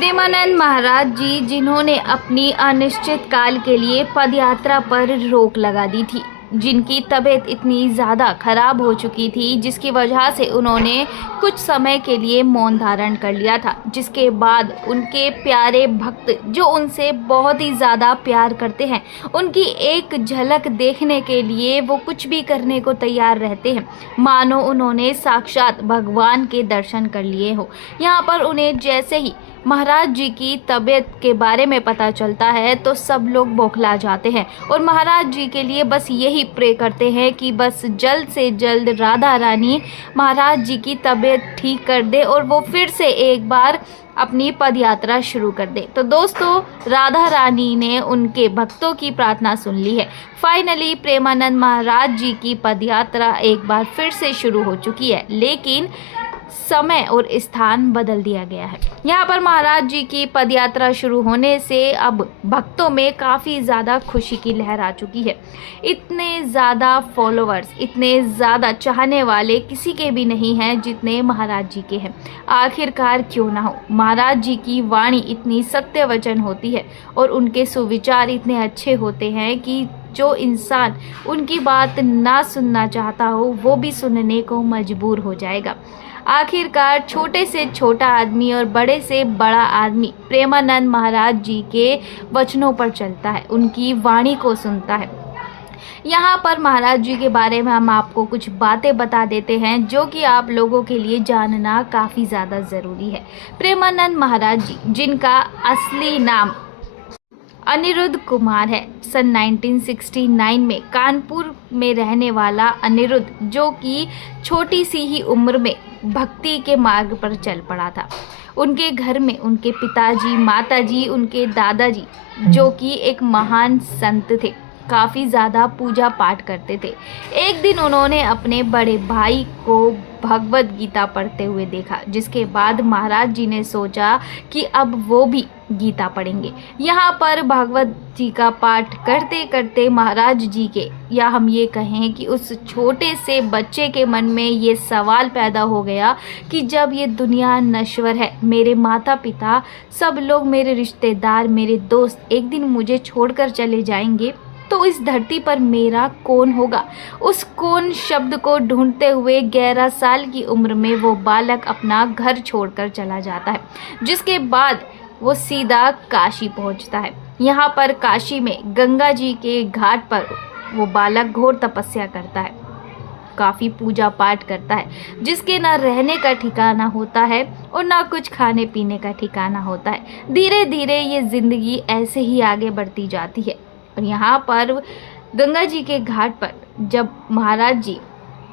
प्रेमानंद महाराज जी, जिन्होंने अपनी अनिश्चित काल के लिए पदयात्रा पर रोक लगा दी थी, जिनकी तबीयत इतनी ज़्यादा खराब हो चुकी थी जिसकी वजह से उन्होंने कुछ समय के लिए मौन धारण कर लिया था, जिसके बाद उनके प्यारे भक्त जो उनसे बहुत ही ज़्यादा प्यार करते हैं, उनकी एक झलक देखने के लिए वो कुछ भी करने को तैयार रहते हैं, मानो उन्होंने साक्षात भगवान के दर्शन कर लिए हो। यहाँ पर उन्हें जैसे ही महाराज जी की तबीयत के बारे में पता चलता है तो सब लोग बौखला जाते हैं और महाराज जी के लिए बस यही प्रे करते हैं कि बस जल्द से जल्द राधा रानी महाराज जी की तबीयत ठीक कर दे और वो फिर से एक बार अपनी पदयात्रा शुरू कर दे। तो दोस्तों, राधा रानी ने उनके भक्तों की प्रार्थना सुन ली है। फाइनली प्रेमानंद महाराज जी की पदयात्रा एक बार फिर से शुरू हो चुकी है, लेकिन समय और स्थान बदल दिया गया है। यहाँ पर महाराज जी की पदयात्रा शुरू होने से अब भक्तों में काफ़ी ज़्यादा खुशी की लहर आ चुकी है। इतने ज़्यादा फॉलोअर्स, इतने ज़्यादा चाहने वाले किसी के भी नहीं हैं जितने महाराज जी के हैं। आखिरकार क्यों ना हो, महाराज जी की वाणी इतनी सत्य वचन होती है और उनके सुविचार इतने अच्छे होते हैं कि जो इंसान उनकी बात ना सुनना चाहता हो वो भी सुनने को मजबूर हो जाएगा। आखिरकार छोटे से छोटा आदमी और बड़े से बड़ा आदमी प्रेमानंद महाराज जी के वचनों पर चलता है, उनकी वाणी को सुनता है। यहाँ पर महाराज जी के बारे में हम आपको कुछ बातें बता देते हैं जो कि आप लोगों के लिए जानना काफ़ी ज़्यादा ज़रूरी है। प्रेमानंद महाराज जी, जिनका असली नाम अनिरुद्ध कुमार है, सन 1969 में कानपुर में रहने वाला अनिरुद्ध, जो कि छोटी सी ही उम्र में भक्ति के मार्ग पर चल पड़ा था। उनके घर में उनके पिताजी, माताजी, उनके दादाजी, जो कि एक महान संत थे, काफ़ी ज़्यादा पूजा पाठ करते थे। एक दिन उन्होंने अपने बड़े भाई को भगवद गीता पढ़ते हुए देखा, जिसके बाद महाराज जी ने सोचा कि अब वो भी गीता पढ़ेंगे। यहाँ पर भगवद जी का पाठ करते करते महाराज जी के, या हम ये कहें कि उस छोटे से बच्चे के मन में ये सवाल पैदा हो गया कि जब ये दुनिया नश्वर है, मेरे माता पिता, सब लोग, मेरे रिश्तेदार, मेरे दोस्त एक दिन मुझे छोड़कर चले जाएंगे, तो इस धरती पर मेरा कौन होगा। उस कौन शब्द को ढूंढते हुए 11 साल की उम्र में वो बालक अपना घर छोड़कर चला जाता है, जिसके बाद वो सीधा काशी पहुंचता है। यहाँ पर काशी में गंगा जी के घाट पर वो बालक घोर तपस्या करता है, काफ़ी पूजा पाठ करता है, जिसके ना रहने का ठिकाना होता है और ना कुछ खाने पीने का ठिकाना होता है। धीरे धीरे ये ज़िंदगी ऐसे ही आगे बढ़ती जाती है और यहाँ पर गंगा जी के घाट पर जब महाराज जी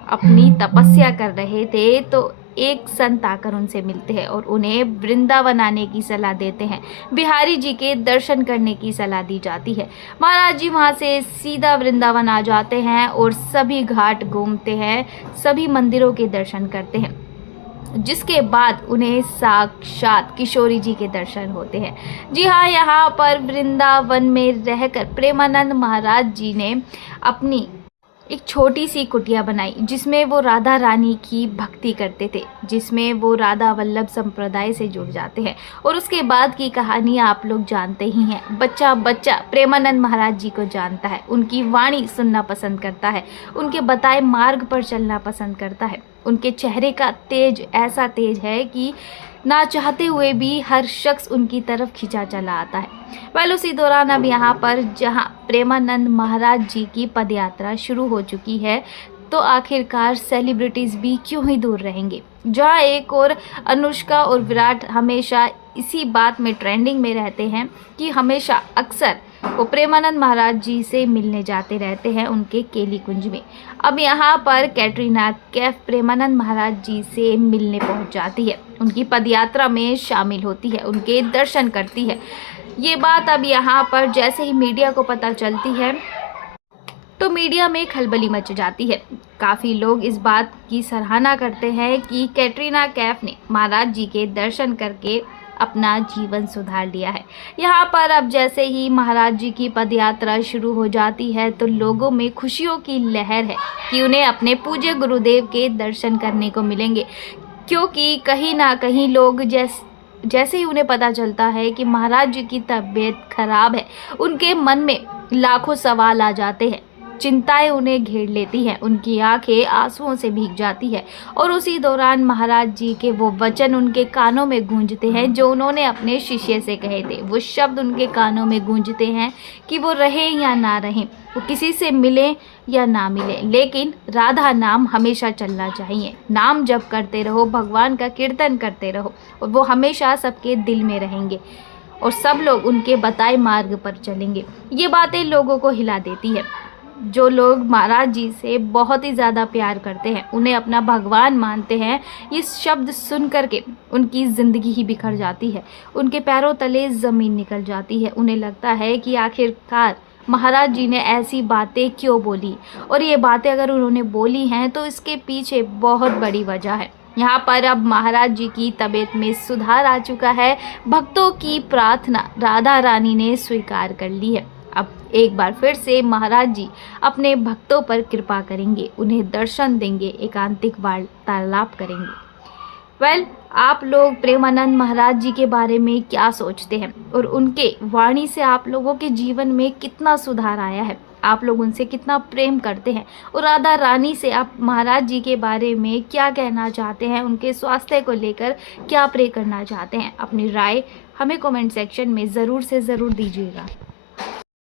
अपनी तपस्या कर रहे थे तो एक संत आकर उनसे मिलते हैं और उन्हें वृंदावन आने की सलाह देते हैं। बिहारी जी के दर्शन करने की सलाह दी जाती है। महाराज जी वहाँ से सीधा वृंदावन आ जाते हैं और सभी घाट घूमते हैं, सभी मंदिरों के दर्शन करते हैं, जिसके बाद उन्हें साक्षात किशोरी जी के दर्शन होते हैं। जी हाँ, यहाँ पर वृंदावन में रहकर प्रेमानंद महाराज जी ने अपनी एक छोटी सी कुटिया बनाई, जिसमें वो राधा रानी की भक्ति करते थे, जिसमें वो राधा वल्लभ संप्रदाय से जुड़ जाते हैं। और उसके बाद की कहानी आप लोग जानते ही हैं। बच्चा बच्चा प्रेमानंद महाराज जी को जानता है, उनकी वाणी सुनना पसंद करता है, उनके बताए मार्ग पर चलना पसंद करता है। उनके चेहरे का तेज ऐसा तेज है कि ना चाहते हुए भी हर शख्स उनकी तरफ खिंचा चला आता है। वेल, उसी दौरान अब यहाँ पर जहाँ प्रेमानंद महाराज जी की पदयात्रा शुरू हो चुकी है, तो आखिरकार सेलिब्रिटीज़ भी क्यों ही दूर रहेंगे। जहाँ एक और अनुष्का और विराट हमेशा इसी बात में ट्रेंडिंग में रहते हैं कि हमेशा अक्सर वो प्रेमानंद महाराज जी से मिलने जाते रहते हैं उनके केली कुंज में। अब यहाँ पर कैटरीना कैफ प्रेमानंद महाराज जी से मिलने पहुँच जाती है, उनकी पदयात्रा में शामिल होती है, उनके दर्शन करती है। ये बात अब यहाँ पर जैसे ही मीडिया को पता चलती है तो मीडिया में खलबली मच जाती है। काफ़ी लोग इस बात की सराहना करते हैं कि कैटरीना कैफ ने महाराज जी के दर्शन करके अपना जीवन सुधार लिया है। यहाँ पर अब जैसे ही महाराज जी की पदयात्रा शुरू हो जाती है तो लोगों में खुशियों की लहर है कि उन्हें अपने पूज्य गुरुदेव के दर्शन करने को मिलेंगे, क्योंकि कहीं ना कहीं लोग जैसे ही उन्हें पता चलता है कि महाराज जी की तबीयत खराब है, उनके मन में लाखों सवाल आ जाते हैं, चिंताएं उन्हें घेर लेती हैं, उनकी आंखें आंसुओं से भीग जाती है और उसी दौरान महाराज जी के वो वचन उनके कानों में गूंजते हैं जो उन्होंने अपने शिष्य से कहे थे। वो शब्द उनके कानों में गूंजते हैं कि वो रहें या ना रहें, वो किसी से मिलें या ना मिलें, लेकिन राधा नाम हमेशा चलना चाहिए। नाम जप करते रहो, भगवान का कीर्तन करते रहो और वो हमेशा सबके दिल में रहेंगे और सब लोग उनके बताए मार्ग पर चलेंगे। ये बातें लोगों को हिला देती है। जो लोग महाराज जी से बहुत ही ज़्यादा प्यार करते हैं, उन्हें अपना भगवान मानते हैं, ये शब्द सुन कर के उनकी ज़िंदगी ही बिखर जाती है, उनके पैरों तले ज़मीन निकल जाती है। उन्हें लगता है कि आखिरकार महाराज जी ने ऐसी बातें क्यों बोली, और ये बातें अगर उन्होंने बोली हैं तो इसके पीछे बहुत बड़ी वजह है। यहाँ पर अब महाराज जी की तबीयत में सुधार आ चुका है। भक्तों की प्रार्थना राधा रानी ने स्वीकार कर ली है। अब एक बार फिर से महाराज जी अपने भक्तों पर कृपा करेंगे, उन्हें दर्शन देंगे, एकांतिक वार्तालाप करेंगे। आप लोग प्रेमानंद महाराज जी के बारे में क्या सोचते हैं और उनके वाणी से आप लोगों के जीवन में कितना सुधार आया है? आप लोग उनसे कितना प्रेम करते हैं और राधा रानी से आप महाराज जी के बारे में क्या कहना चाहते हैं, उनके स्वास्थ्य को लेकर क्या प्रे करना चाहते हैं? अपनी राय हमें कमेंट सेक्शन में ज़रूर से ज़रूर दीजिएगा।